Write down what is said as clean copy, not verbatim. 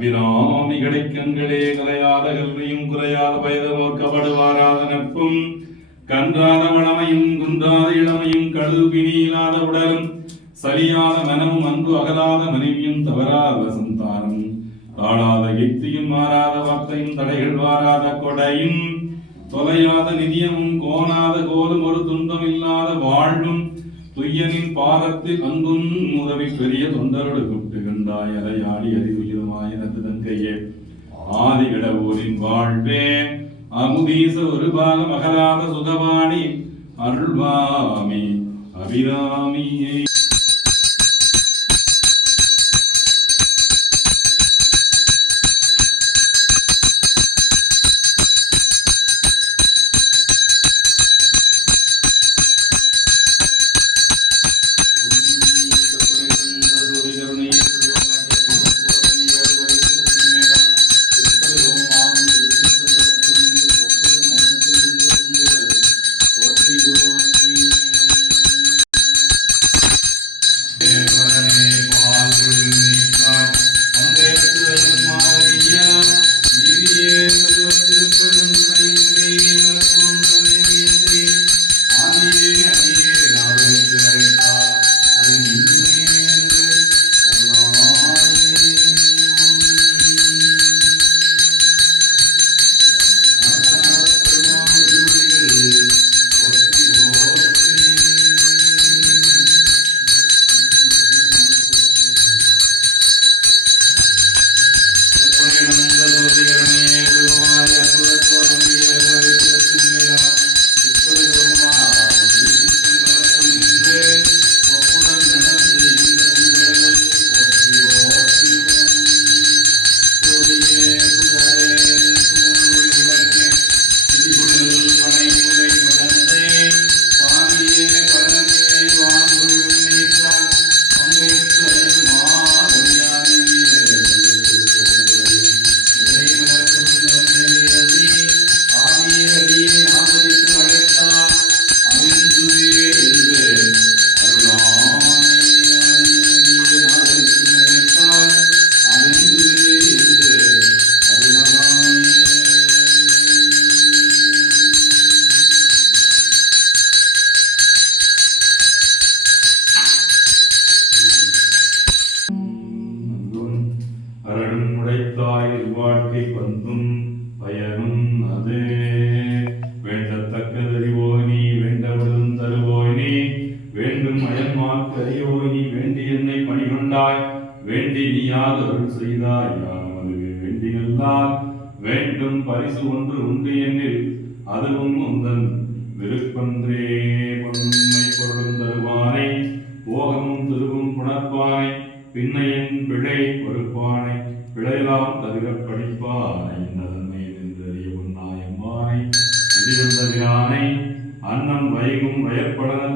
அபிராமி கிடைக்கங்களே கலையாத கல்வியும் குறையாத பயதமோர்க்கப்படுவாராத நட்பும் கன்றாத வளமையும் குன்றாத இளமையும் கழுபினி இல்லாத உடலும் சலியாத மனமும் அன்பு அகலாத மனைவியும் தவறாத சந்தானம் தாழாத யுக்தியும் மாறாத வார்த்தையும் தடைகள் வாராத கொடையும் தொலையாத நிதியமும் கோணாத கோலும் ஒரு துன்பம் இல்லாத வாழ்வும் துய்யனின் பாதத்தில் அன்பும் உதவி பெரிய தொண்டரோடு கூப்பிட்டுகின்றாய் அலையாடி அறிவுயிருமாய் எனது தங்கையே ஆதிகட ஊரின் வாழ்வே அமுதீச ஒரு பாகம் அகலாத சுகவாணி அருள்வாமி அபிராமியே. வாழ்க்கை பந்தும் பயனும் அது வேண்டத்தக்கதறிவோய் நீ வேண்டவிடும் தருவோய் நீ வேண்டும் அயன்மார்க்கு அறியோய் நீ வேண்டி என்னை பணிகொண்டாய் வேண்டி நீயாது அருள் செய்தாய் யானும் அதுவே வேண்டியல்லால் வேண்டும் பரிசு ஒன்று உண்டு என்னில் அதுவும் உந்தன் விருப்பன்றே. பொன்மை பொருளும் தருவானை போகமும் திருவும் புணர்ப்பானை பின்னையின் பிழை பொறுப்பானை பிழையெல்லாம் தவிர படிப்பானை நன்மை வென்றறிய உன்னாயம்மானை இதிர்ந்ததிரானை அன்னம் வைகும் வயற்படன